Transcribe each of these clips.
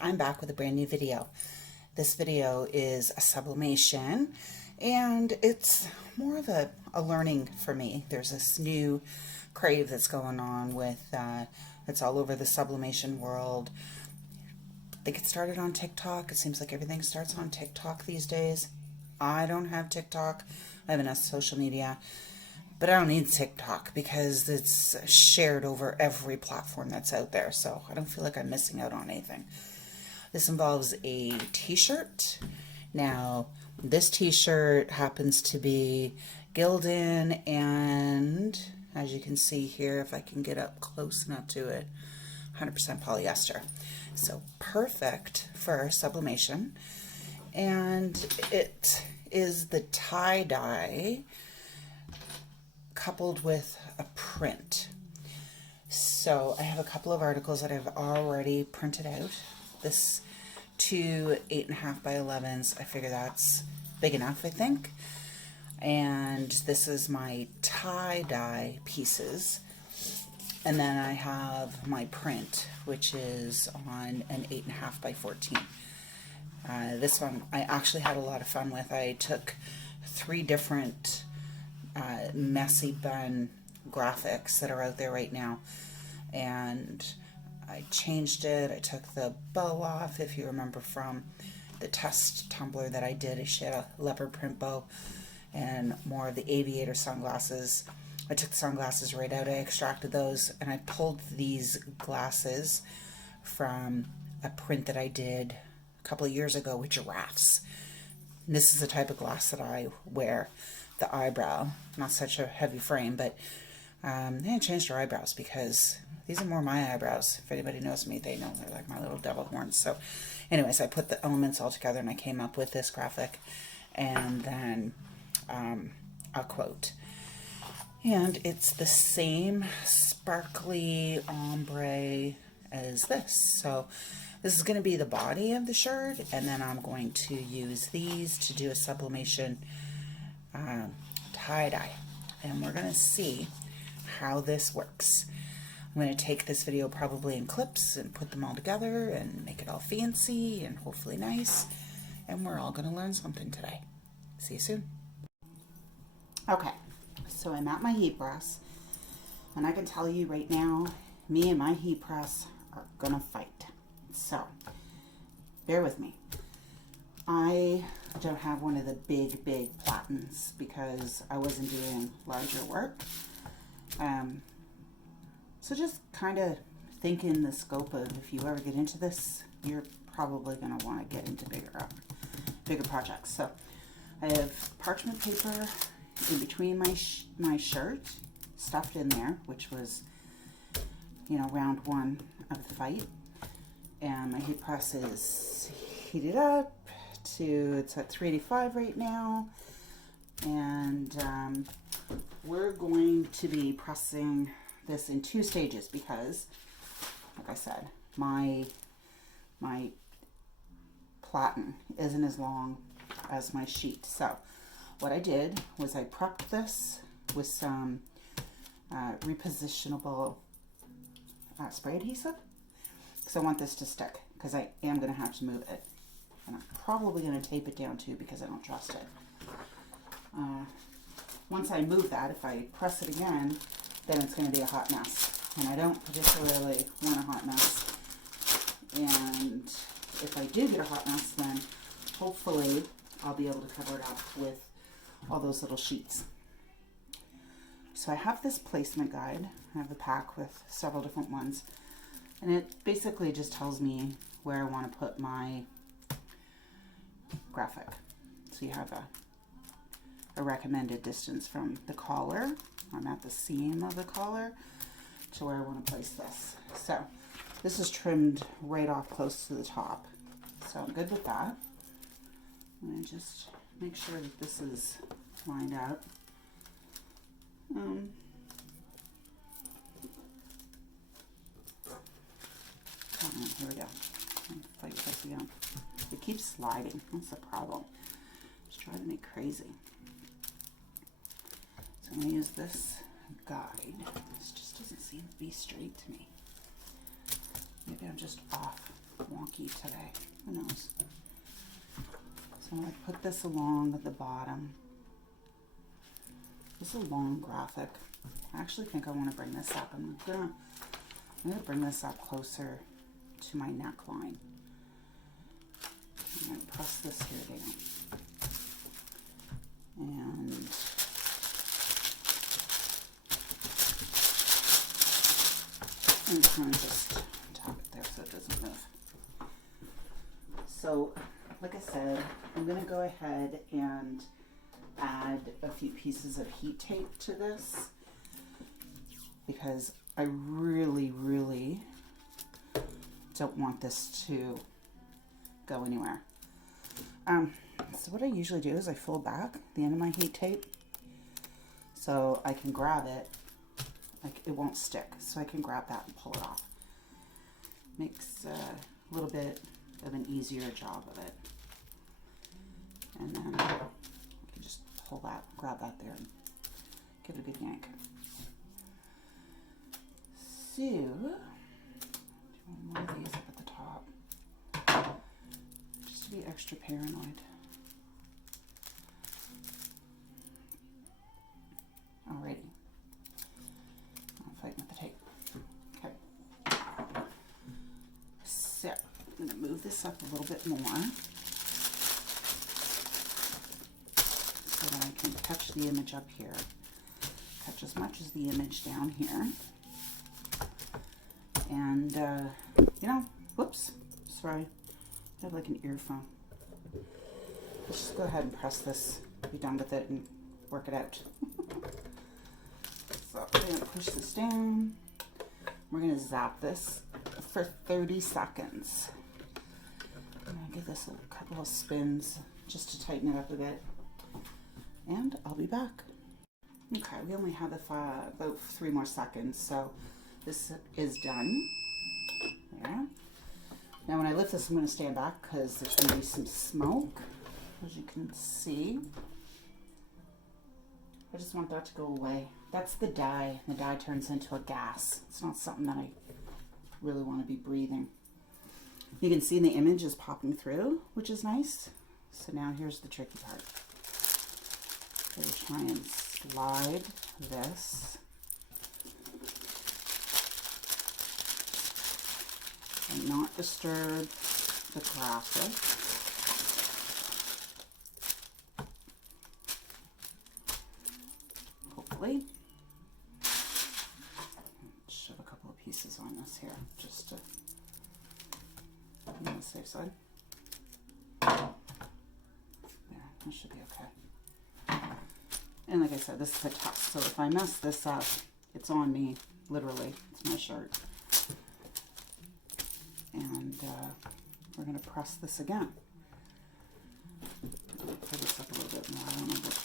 I'm back with a brand new video. This video is a sublimation and it's more of a learning for me. There's this new crave that's going on with it's all over the sublimation world. I think it started on TikTok. It seems like everything starts on TikTok these days. I don't have TikTok. I have enough social media. But I don't need TikTok because it's shared over every platform that's out there. So I don't feel like I'm missing out on anything. This involves a t-shirt. Now, this t-shirt happens to be Gildan and, as you can see here, if I can get up close enough to it, 100% polyester. So perfect for sublimation. And it is the tie-dye coupled with a print. So I have a couple of articles that I've already printed out. This two 8.5 by 11s, I figure that's big enough, I think. And this is my tie-dye pieces. And then I have my print, which is on an 8.5 by 14. This one I actually had a lot of fun with. I took 3 different messy bun graphics that are out there right now, and I changed it. I took the bow off, if you remember from the test tumbler that I did. I shot a leopard print bow and more of the aviator sunglasses. I took the sunglasses right out. I extracted those and I pulled these glasses from a print that I did a couple of years ago with giraffes. And this is the type of glass that I wear. The eyebrow, not such a heavy frame, but they changed their eyebrows because these are more my eyebrows. If anybody knows me, they know they're like my little devil horns. So anyways, I put the elements all together and I came up with this graphic and then a quote. And it's the same sparkly ombre as this. So this is going to be the body of the shirt, and then I'm going to use these to do a sublimation tie-dye, and we're going to see how this works. I'm going to take this video probably in clips and put them all together and make it all fancy and hopefully nice, and we're all going to learn something today. See you soon. Okay, so I'm at my heat press, and I can tell you right now, me and my heat press are going to fight. So bear with me. I don't have one of the big platens because I wasn't doing larger work. So just kind of think in the scope of, if you ever get into this, you're probably going to want to get into bigger projects. So I have parchment paper in between my shirt, stuffed in there, which was, you know, round 1 of the fight. And my heat press is heated up to, it's at 385 right now, and we're going to be pressing this in 2 stages because, like I said, my platen isn't as long as my sheet. So what I did was I prepped this with some repositionable spray adhesive because I want this to stick, because I am going to have to move it. And I'm probably going to tape it down too because I don't trust it. Once I move that, if I press it again, then it's going to be a hot mess. And I don't particularly want a hot mess. And if I do get a hot mess, then hopefully I'll be able to cover it up with all those little sheets. So I have this placement guide. I have a pack with several different ones. And it basically just tells me where I want to put my graphic. So you have a recommended distance from the collar. I'm at the seam of the collar to where I want to place this. So this is trimmed right off close to the top. So I'm good with that. I'm going to just make sure that this is lined up. Here we go. Fight this again. It keeps sliding. That's the problem. It's driving me crazy. So I'm going to use this guide. This just doesn't seem to be straight to me. Maybe I'm just off. wonky today. Who knows? So I'm going to put this along the bottom. This is a long graphic. I actually think I want to bring this up. I'm gonna bring this up closer to my neckline. I'm going to press this here down. And I'm going to just tap it there so it doesn't move. So, like I said, I'm going to go ahead and add a few pieces of heat tape to this because I really, really don't want this to go anywhere. So what I usually do is I fold back the end of my heat tape so I can grab it, like it won't stick, so I can grab that and pull it off. Makes a little bit of an easier job of it. And then I can just pull that, grab that there and give it a good yank. So, do you want one of these up at the top? Just to be extra paranoid. Alrighty. I'm fighting with the tape. Okay. So, I'm going to move this up a little bit more so that I can catch the image up here. Catch as much as the image down here. And, you know, whoops, sorry. I have like an earphone. Let's just go ahead and press this, be done with it, and work it out. So we're going to push this down. We're going to zap this for 30 seconds. I'm going to give this a couple of spins just to tighten it up a bit. And I'll be back. Okay, we only have about 3 more seconds, so this is done. There. Now when I lift this, I'm going to stand back because there's going to be some smoke, as you can see. I just want that to go away. That's the dye. The dye turns into a gas. It's not something that I really want to be breathing. You can see the image is popping through, which is nice. So now here's the tricky part. I'm going to try and slide this and not disturb the graphic. Hopefully. Shove a couple of pieces on this here just to be on the safe side. There, that should be okay. And like I said, this is a test, so if I mess this up, it's on me, literally. It's my shirt. And we're going to press this again. Pull this up a little bit more. I don't know what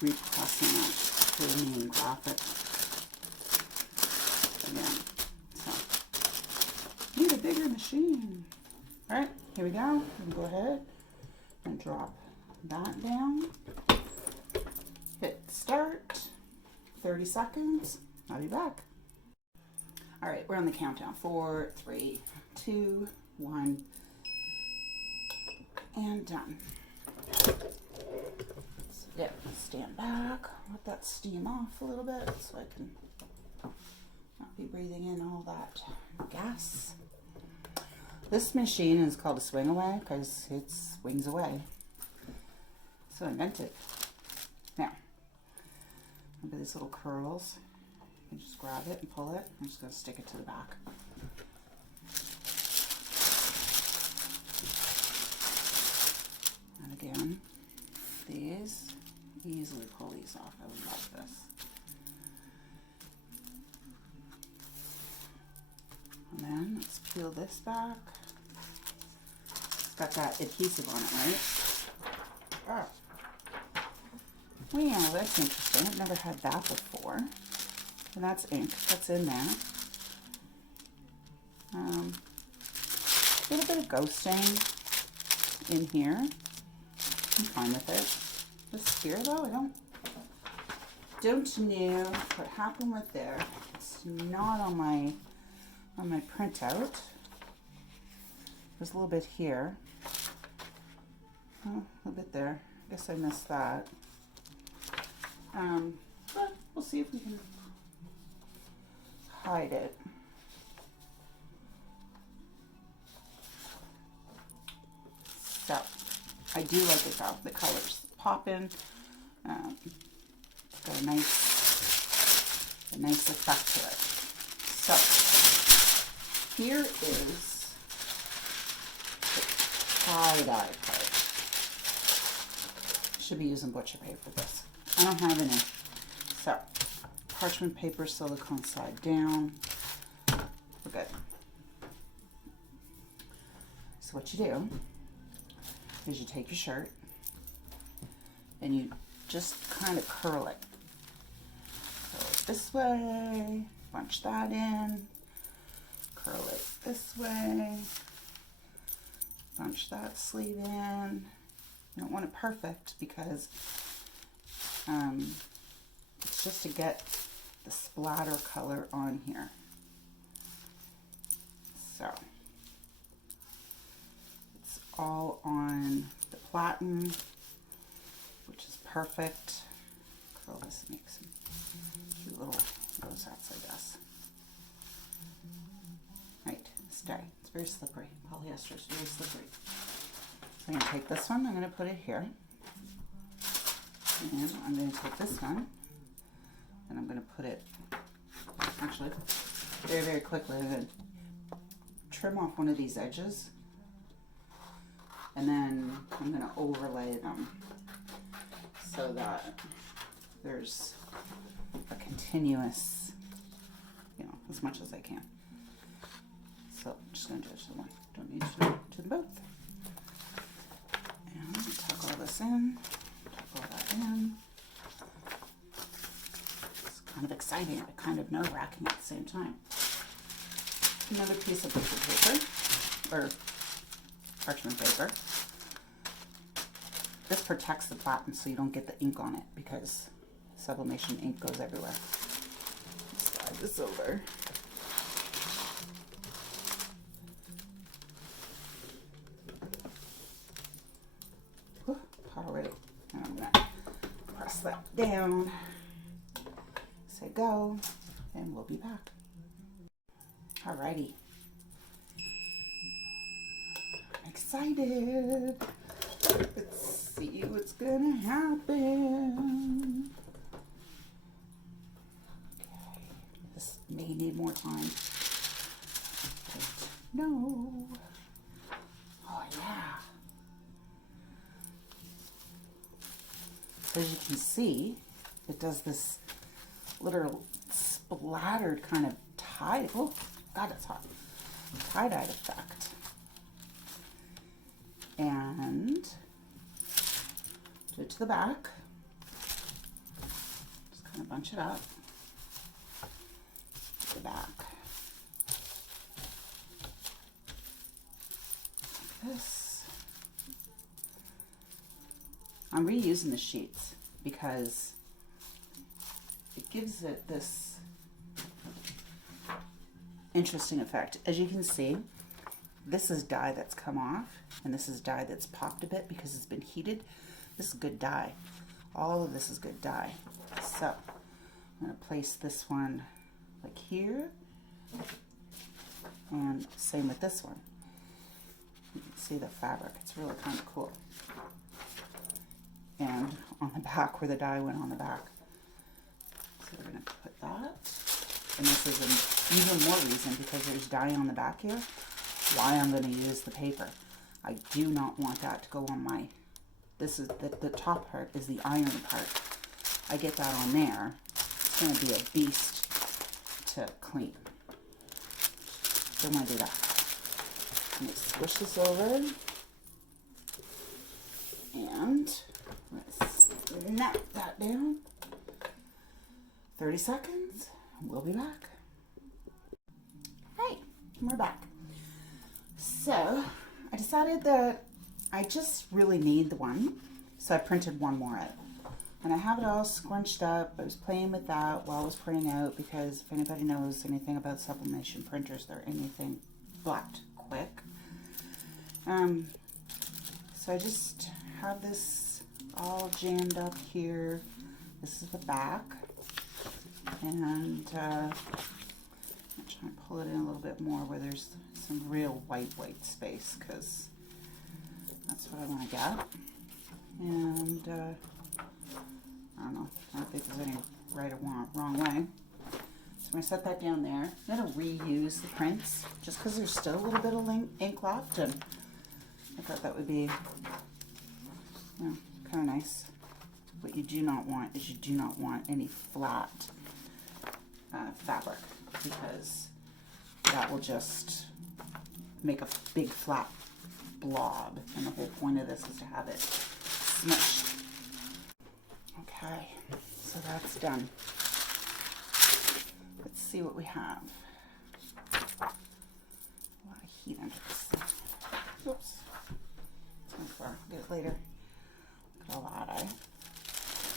repressing that for the main graphic. Again, so need a bigger machine. All right, here we go. We can go ahead and drop that down. Hit start. 30 seconds. I'll be back. All right, we're on the countdown. 4, 3, 2, 1, and done. So, yeah, stand back, let that steam off a little bit so I can not be breathing in all that gas. This machine is called a swing away because it swings away. So invented. Now, look at these little curls. You just grab it and pull it. I'm just going to stick it to the back. And again, these, easily pull these off. I would love this. And then let's peel this back. It's got that adhesive on it, right? Oh. Well, that's interesting. I've never had that before. And that's ink. That's in there. A little bit of ghosting in here. I'm fine with it. This here, though, I don't know what happened with there. It's not on my printout. There's a little bit here. Oh, a little bit there. I guess I missed that. But we'll see if we can hide it. So, I do like it though. The colors pop in. It's got a nice effect to it. So, here is the tie-dye part. Should be using butcher paper for this. I don't have any. So, parchment paper, silicone side down. We're good. So what you do is you take your shirt and you just kind of curl it. Curl it this way, bunch that in, curl it this way, bunch that sleeve in. You don't want it perfect because it's just to get the splatter color on here. So it's all on the platen, which is perfect. Curl this and make some cute little rosettes, I guess. Right, stay. It's very slippery. Polyester is very slippery. So I'm going to take this one, I'm going to put it here. And I'm going to take this one, and I'm going to put it, actually, very, very quickly, I'm going to trim off one of these edges, and then I'm going to overlay them so that there's a continuous, you know, as much as I can. So I'm just going to do the one. Don't need to do them both. And tuck all this in, tuck all that in. It's kind of exciting, but kind of nerve-wracking at the same time. Another piece of butcher paper, or parchment paper. This protects the platen so you don't get the ink on it because sublimation ink goes everywhere. Slide this over. Hot already. And I'm gonna press that down. Say go, and we'll be back. Alrighty. I'm excited. Let's see what's gonna happen. Okay, this may need more time. No. Oh yeah. As you can see, it does this literal splattered kind of tie. Oh God, it's hot. Tie-dye effect. And do it to the back. Just kind of bunch it up. To the back. Like this. I'm reusing the sheets because it gives it this interesting effect. As you can see, this is dye that's come off, and this is dye that's popped a bit because it's been heated. This is good dye. All of this is good dye. So I'm going to place this one like here, and same with this one. You can see the fabric. It's really kind of cool. And on the back, where the dye went on the back. So we're going to put that. And this is an even more reason, because there's dye on the back here, why I'm going to use the paper. I do not want that to go on my, this is the top part is the iron part. I get that on there, it's going to be a beast to clean. Don't want to do that. I'm going to squish this over, and let's snap that down. 30 seconds, and we'll be back. Hey, we're back. So, I decided that I just really need the one, so I printed one more out. And I have it all scrunched up. I was playing with that while I was printing out, because if anybody knows anything about sublimation printers, they're anything but quick. So I just have this all jammed up here. This is the back, and I'm trying to pull it in a little bit more where there's some real white space, because that's what I want to get. And I don't think there's any right or wrong way. So I'm going to set that down there. I'm going to reuse the prints just because there's still a little bit of ink left, and I thought that would be, you know, kind of nice. What you do not want is you do not want any flat fabric, because that will just make a big flat blob, and the whole point of this is to have it smushed. Okay, so that's done. Let's see what we have. A lot of heat under this thing. Oops. It's too far. I'll get it later. Look at all that, eh?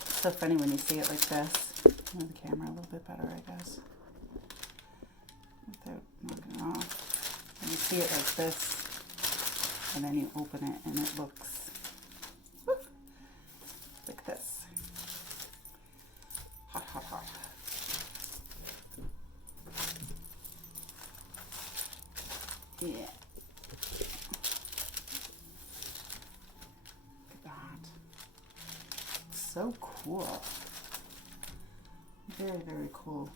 It's so funny when you see it like this. Move the camera a little bit better, I guess. Without knocking it off. And you see it like this, and then you open it and it looks like this. Hot, hot, hot. Yeah. Look at that. So cool. Very, very cool.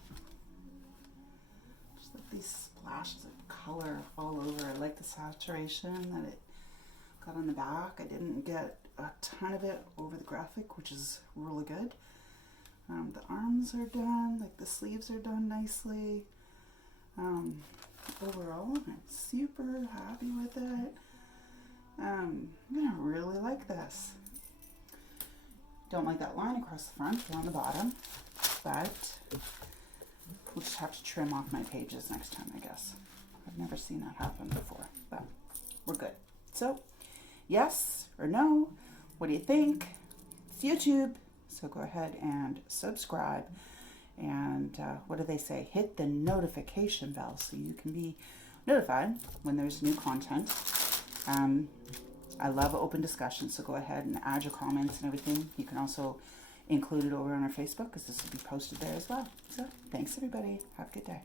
Just like these splashes of color all over. I like the saturation that it got on the back. I didn't get a ton of it over the graphic, which is really good. The arms are done, like the sleeves are done nicely. Overall, I'm super happy with it. I'm gonna really like this. Don't like that line across the front or on the bottom, but we'll just have to trim off my pages next time, I guess. I've never seen that happen before, but we're good. So, yes or no? What do you think? It's YouTube, so go ahead and subscribe. And what do they say? Hit the notification bell so you can be notified when there's new content. I love open discussion, so go ahead and add your comments and everything. You can also include it over on our Facebook, because this will be posted there as well. So thanks, everybody. Have a good day.